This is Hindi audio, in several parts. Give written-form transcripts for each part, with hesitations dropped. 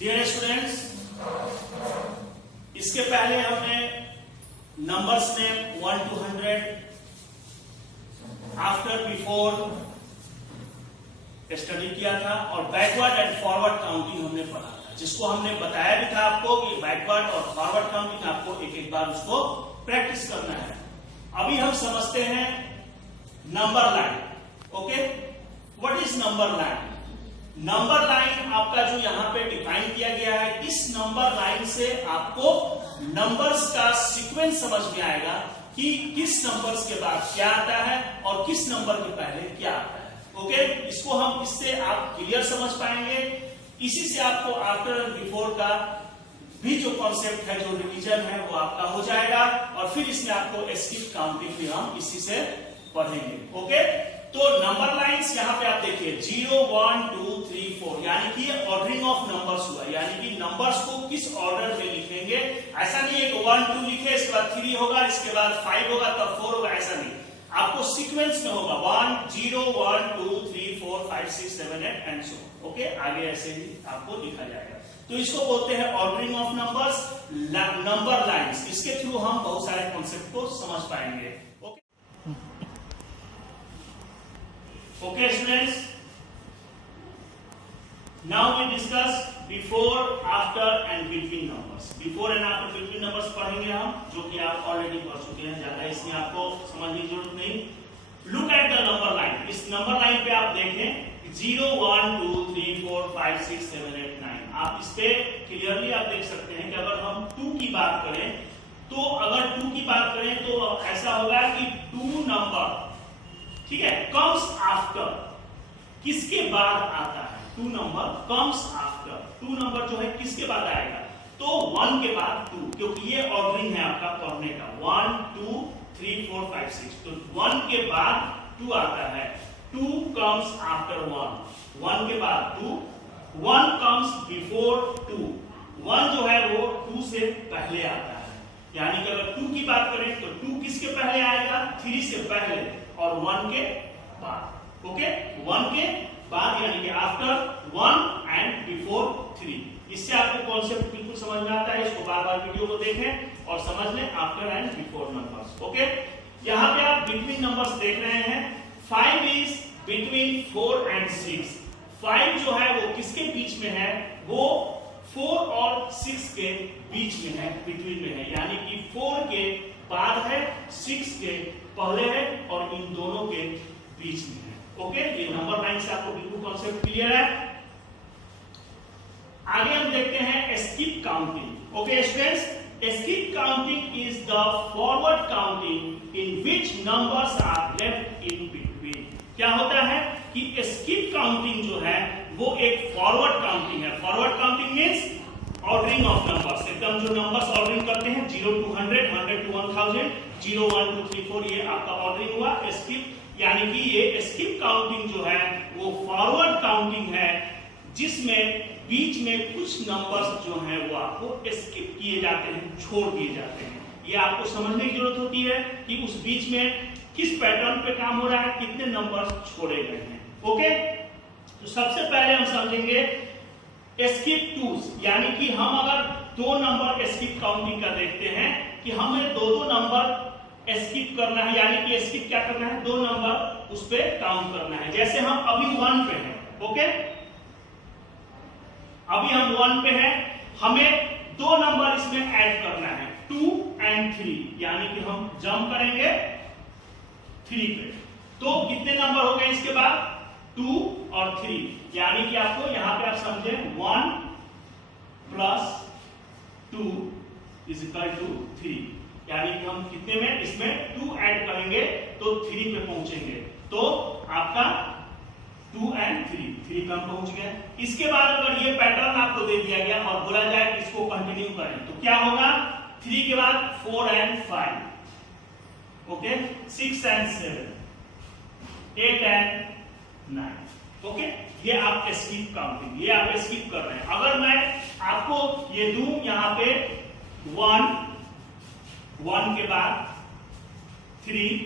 डियर स्टूडेंट्स, इसके पहले हमने नंबर्स में 1 to 100 आफ्टर बिफोर स्टडी किया था और बैकवर्ड एंड फॉरवर्ड काउंटिंग हमने पढ़ा था, जिसको हमने बताया भी था आपको कि बैकवर्ड और फॉरवर्ड काउंटिंग आपको एक एक बार उसको प्रैक्टिस करना है। अभी हम समझते हैं number line. Okay, what is number line? Number line आपका जो यहाँ पे डिफाइन किया गया है, इस नंबर लाइन से आपको नंबर्स का सीक्वेंस समझ में आएगा कि किस नंबर्स के बाद क्या आता है और किस नंबर के पहले क्या आता है। ओके, इसको हम इससे आप क्लियर समझ पाएंगे। इसी से आपको आफ्टर एंड बिफोर का भी जो कॉन्सेप्ट है, जो रिवीजन है, वो आपका हो जाएगा और फिर इसमें आपको स्किप काउंटिंग भी हम इसी से पढ़ेंगे। ओके, तो नंबर लाइंस यहाँ पे आप देखिए 0 1 2 3 4, यानी कि ऑर्डरिंग ऑफ नंबर्स हुआ, यानी कि नंबर्स को किस ऑर्डर में लिखेंगे। ऐसा नहीं है कि 1 2 लिखे, इसके बाद 3 होगा, इसके बाद 5 होगा, तब 4 होगा, ऐसा नहीं। आपको सीक्वेंस में होगा 1 0 1 2 3 4 5 6 7 8 एंड सो। ओके, आगे ऐसे ही आपको लिखा जाएगा। तो इसको बोलते हैं ordering of numbers, number lines. इसके थ्रू हम बहुत सारे कॉन्सेप्ट को समझ पाएंगे। Okay students, now we discuss before, after and between numbers. Before and after between numbers पढ़ेंगे हम, जो कि आप ऑलरेडी पढ़ चुके हैं, ज्यादा इसमें आपको समझने की जरूरत नहीं। Look at the number line. इस नंबर लाइन पे आप देखें 0 1 2 3 4 5 6 7 8 9। आप इस पे क्लियरली आप देख सकते हैं कि अगर हम 2 की बात करें तो ऐसा होगा कि 2 नंबर, ठीक है, कम्स आफ्टर, किसके बाद आता है? 2 नंबर कम्स आफ्टर, 2 नंबर जो है किसके बाद आएगा? तो 1 के बाद 2, क्योंकि ये ऑर्डरिंग है आपका पढ़ने का 1 2 3 4 5 6। तो 1 के बाद 2 आता है, 2 कम्स आफ्टर 1, 1 के बाद 2, 1 कम्स बिफोर 2, 1 जो है वो 2 से पहले आता है। यानी कि अगर 2 की बात करें तो 2 किसके पहले आएगा? 3 से पहले और 1 के बाद। ओके, 1 के बाद यानी कि आफ्टर 1 एंड बिफोर 3। इससे आपको कॉन्सेप्ट बिल्कुल समझ में आता है। इसको बार बार वीडियो को देखें और समझ लें after and before numbers. Okay, यहाँ पे आप बिटवीन नंबर्स देख रहे हैं। 5 इज बिटवीन 4 एंड 6। 5 जो है वो किसके बीच में है? वो 4 और 6 के बीच में है, बिटवीन में है, यानी कि 4 के बाद है, 6 के पहले है और इन दोनों के बीच में है। ओके, ये नंबर लाइन से आपको बिल्कुल कॉन्सेप्ट क्लियर है। आगे हम देखते हैं skip counting. Okay students, skip counting is the forward counting in which numbers are left in between. क्या होता है कि स्किप काउंटिंग जो है वो एक फॉरवर्ड काउंटिंग है। Forward counting means ordering of numbers, एकदम जो नंबर्स ऑर्डरिंग करते हैं 0 to 100, 100 to 1000, 0 1 2 3 4, ये आपका ऑर्डरिंग हुआ। स्किप यानी कि ये स्किप काउंटिंग जो है वो फॉरवर्ड काउंटिंग है, जिसमें बीच में कुछ नंबर्स जो हैं वो आपको स्किप किए जाते हैं, छोड़ दिए जाते हैं। ये आपको समझने की जरूरत होती है कि उस बीच में किस पैटर्न पे काम हो रहा है, कितने नंबर्स छोड़े गए हैं। ओके, तो सबसे पहले हम समझेंगे स्किप टूज, यानी कि हम अगर 2 नंबर स्किप काउंटिंग का देखते हैं कि हमें 2 नंबर स्किप करना है, यानी कि स्किप क्या करना है? 2 नंबर उस पे काउंट करना है। जैसे हम अभी 1 पे हैं। ओके, अभी हम 1 पे हैं, हमें 2 नंबर इसमें ऐड करना है, 2 एंड 3, यानी कि हम जंप करेंगे 3 पे। तो कितने नंबर हो गए इसके बाद? 2 और 3, यानी कि आपको यहां पे आप समझे 1 + 2 = 3, यानी कि हम कितने में इसमें 2 ऐड करेंगे तो 3 पे पहुंचेंगे। तो आपका 2 एंड 3 पे हम पहुंच गए। इसके बाद अगर ये पैटर्न आपको दे दिया गया और बोला जाए कि इसको कंटिन्यू करें तो क्या होगा? 3 के बाद 4 and 5, okay, 6 and 7, 8 and 9। Okay, ये आप स्किप काउंटिंग, ये आप स्किप कर रहे हैं। अगर मैं आपको ये दूं यहां पे 1 के बाद 3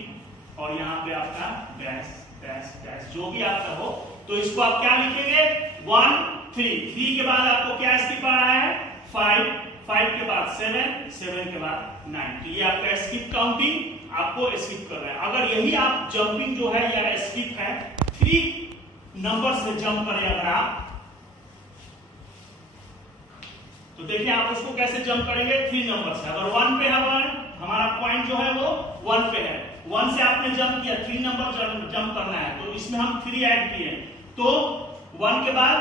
और यहां पे आपका डैश डैश डैश जो भी आपका हो, तो इसको आप क्या लिखेंगे? 1 3, 3 के बाद आपको क्या स्किप आ रहा है 5, 5 के बाद 7, 7 के बाद 9। तो ये आपका स्किप काउंटिंग आपको स्किप कर रहा है। अगर यही आप जंपिंग जो है या स्किप है 3 नंबर से जंप करें अगर आप, तो देखिए आप उसको कैसे जंप करेंगे 3 नंबर से। अगर 1 पे है, हमारा पॉइंट जो है वो 1 पे है, 1 से आपने जंप किया, 3 नंबर जंप करना है, तो इसमें हम 3 ऐड किए, तो 1 के बाद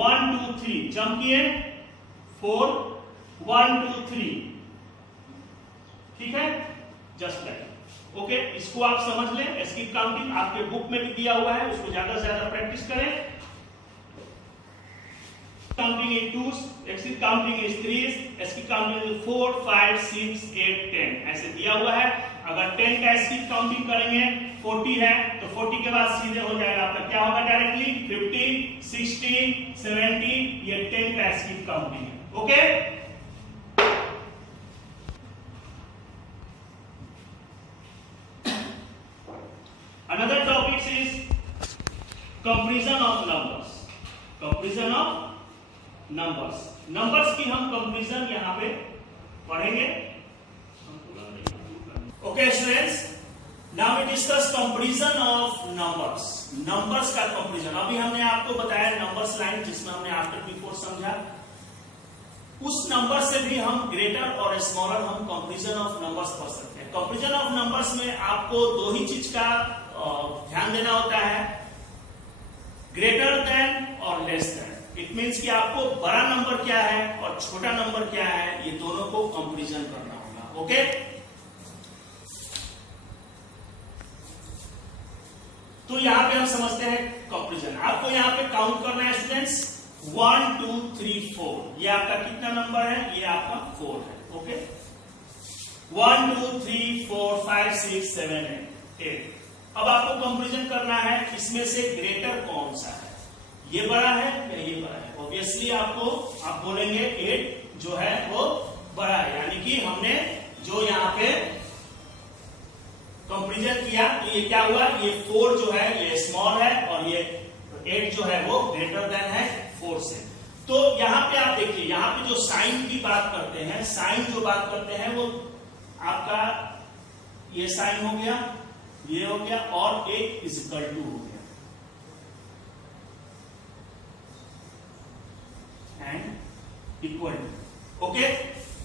1 2 3 जंप किए 4 1 2 3, ठीक है, जस्ट लाइक ओके। इसको आप समझ लें, स्किप काउंटिंग आपके बुक में भी दिया हुआ है, उसको ज्यादा से ज्यादा प्रैक्टिस करें। Counting is 2s, skip counting is 3s, skip counting is 4, 5, 6, 8, 10 ऐसे दिया हुआ है। अगर 10 का skip counting करेंगे 40 है तो 40 के बाद सीधे हो जाएगा आपका क्या होगा डायरेक्टली 50, 60, 70, ये 10 का skip counting है। Okay, another topic is comparison of numbers, comparison of numbers की हम कंपैरिजन यहां पे पढ़ेंगे। Okay students, now we discuss comparison of numbers का कंपैरिजन। अभी हमने आपको बताया नंबर्स लाइन जिसमें हमने आफ्टर बिफोर समझा, उस नंबर से भी हम ग्रेटर और स्मॉलर हम कंपैरिजन ऑफ नंबर्स पढ़ सकते हैं। कंपैरिजन ऑफ नंबर्स में आपको 2 ही चीज का ध्यान देना होता है, ग्रेटर देन और लेस देन। इट मीन्स कि आपको बड़ा नंबर क्या है और छोटा नंबर क्या है, ये दोनों को कंपैरिजन करना होगा। ओके, तो यहां पे हम समझते हैं कंपैरिजन। आपको यहां पे काउंट करना है स्टूडेंट्स 1 2 3 4, ये आपका कितना नंबर है, ये आपका 4 है। ओके, 1 2 3 4 5 6 7 8। अब आपको कंपैरिजन करना है इसमें से ग्रेटर कौन सा है, ये बड़ा है या ये बड़ा है। ऑब्वियसली आपको आप बोलेंगे 8 जो है वो बड़ा है, यानी कि हमने जो यहाँ पे कंपैरिजन किया तो ये क्या हुआ, ये 4 जो है ये स्मॉल है और ये 8 जो है वो ग्रेटर देन है 4 से। तो यहाँ पे आप देखिए, यहाँ पे जो साइन की बात करते हैं, साइन जो बात करते हैं वो आपका ये साइन हो गया, ये हो गया और एक इक्वल टू हो गया एंड इक्वल टू। ओके,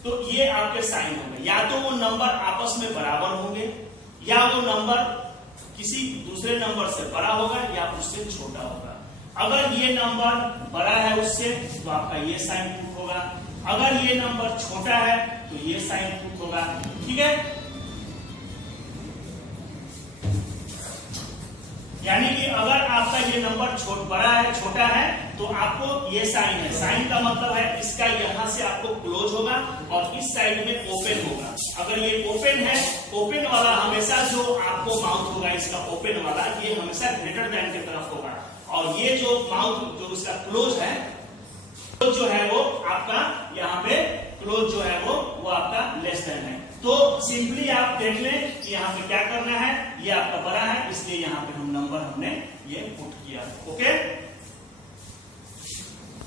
तो ये आपके साइन होंगे, या तो वो नंबर आपस में बराबर होंगे या वो नंबर किसी दूसरे नंबर से बड़ा होगा या उससे छोटा होगा। अगर ये नंबर बड़ा है उससे तो आपका ये साइन प्रूफ होगा, अगर ये नंबर छोटा है तो ये साइन प्रूफ होगा। ठीक है, यानी कि अगर आपका ये नंबर बड़ा है छोटा है तो आपको ये साइन है, साइन का मतलब है इसका यहां से आपको क्लोज होगा और इस साइड में ओपन होगा। अगर ये ओपन है, ओपन वाला हमेशा जो आपको माउथ होगा इसका ओपन वाला, ये हमेशा ग्रेटर देन की तरफ होगा, और ये जो माउथ जो इसका क्लोज है, क्लोज जो है वो आपका यहाँ पे क्लोज जो है वो आपका लेस देन है। तो सिंपली आप देख लें कि यहाँ पे क्या करना है, ये आपका बड़ा है इसलिए यहाँ पे हम नंबर हमने ये पुट किया। ओके,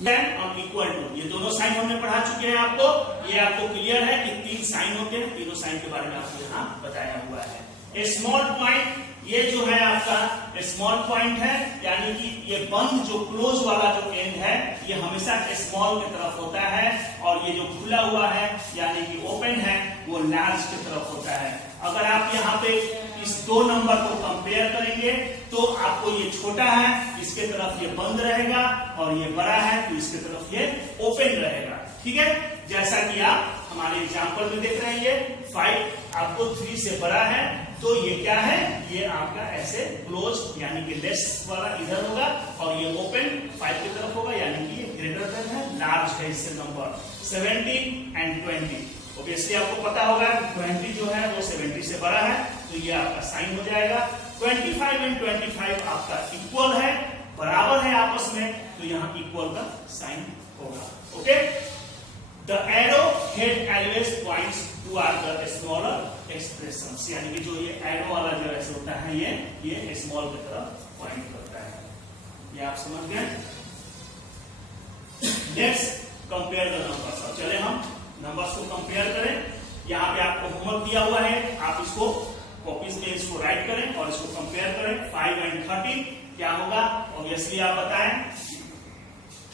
देन और इक्वल टू, ये दोनों साइन हमने पढ़ा चुके हैं आपको, ये आपको क्लियर है कि 3 साइन होते हैं, तीनों साइन के बारे में आपको यहाँ बताया हुआ है। ए स्मॉल पॉइंट, ये जो है आपका स्मॉल पॉइंट है, यानी कि ये बंद जो क्लोज वाला जो एंड है ये हमेशा स्मॉल की तरफ होता है, और ये जो खुला हुआ है यानी कि ओपन है वो लार्ज की तरफ होता है। अगर आप यहाँ पे इस 2 नंबर को कंपेयर करेंगे तो आपको ये छोटा है, इसके तरफ ये बंद रहेगा, और ये बड़ा है तो इसके तरफ ये ओपन रहेगा। ठीक है, जैसा कि आप हमारे एग्जाम्पल में देख रहे हैं, ये 5 आपको 3 से बड़ा है, तो ये क्या है, ये आपका ऐसे क्लोज यानी कि लेस वाला इधर होगा, और ये ओपन 5 की तरफ होगा, यानी कि ये ग्रेटर देन है, लार्ज है इससे नंबर 17 एंड 20। ऑब्वियसली आपको पता होगा 20 जो है वो 70 से बड़ा है, तो ये आपका साइन हो जाएगा। 25 एंड 25 आपका इक्वल है, बराबर है आपस में, तो यहाँ इक्वल का साइन होगा। Okay, the arrow head always points toward the smaller expressions, यानी कि जो ये एरो वाला जो ऐसे होता है ये स्मॉल की तरफ पॉइंट करता है। ये आप समझ गए। Let's compare the numbers. अब चले हम नंबर्स को कंपेयर करें। यहाँ पे आपको होमवर्क दिया हुआ है, आप इसको कॉपीज में इसको राइट करें और इसको कंपेयर करें। 5 एंड 13 क्या होगा, ऑब्वियसली आप बताएं।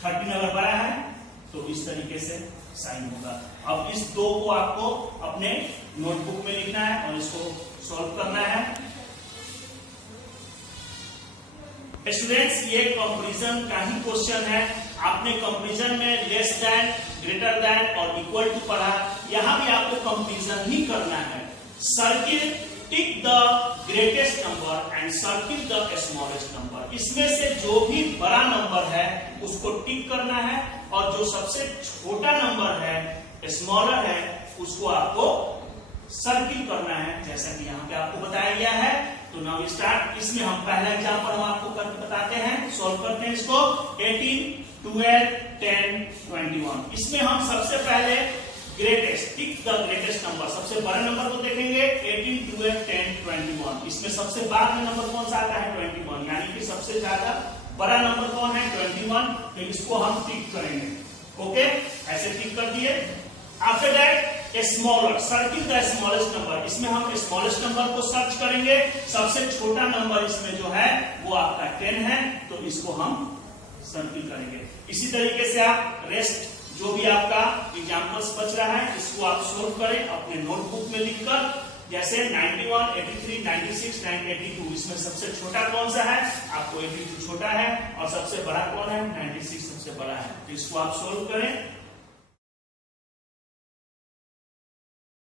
13 अगर बड़ा है तो इस तरीके से साइन होगा। अब इस दो को आपको अपने नोटबुक में लिखना है और इसको सॉल्व करना है। स्टूडेंट्स, ये कंपैरिजन का ही क्वेश्चन है। आपने कंपैरिजन में लेस देन, ग्रेटर देन और इक्वल टू पढ़ा, यहाँ भी आपको कंपैरिजन ही करना है। Circle tick the greatest number and circle the smallest number. इसमें से जो भी बड़ा नंबर है उसको टिक करना है और जो सबसे छोटा नंबर है, स्मॉलर है, उसको आपको सर्किल करना है, जैसा कि यहाँ पे आपको बताया गया है। तो नाउ स्टार्ट। इसमें हम पहला एग्जांपल हम आपको करके बताते हैं, सॉल्व करते हैं इसको। 18, 12, 10, 21। इसमें हम सबसे पहले greatest, tick the greatest number, सबसे बड़ा नंबर को देखेंगे। 18, 12, 10, 21। इसमें सबसे बाद में नंबर कौन सा आता है? 21, यानी कि सबसे ज्यादा बड़ा नंबर कौन है? 21। तो इसको हम टिक करेंगे। ओके, ऐसे टिक कर दिए। After that smaller, circle the smallest number. इसमें हम स्मॉलेस्ट नंबर को सर्च करेंगे। सबसे छोटा नंबर इसमें जो है वो आपका 10 है, तो इसको हम सर्किल करेंगे। इसी तरीके से आप रेस्ट जो भी आपका एग्जांपल्स बच रहा है इसको आप सोल्व करें अपने नोटबुक में लिखकर। जैसे 91, 83, 96, 82। इसमें सबसे छोटा कौन सा है? आपको 82 छोटा है और सबसे बड़ा कौन है? 96 सबसे बड़ा है। तो इसको आप सोल्व करें।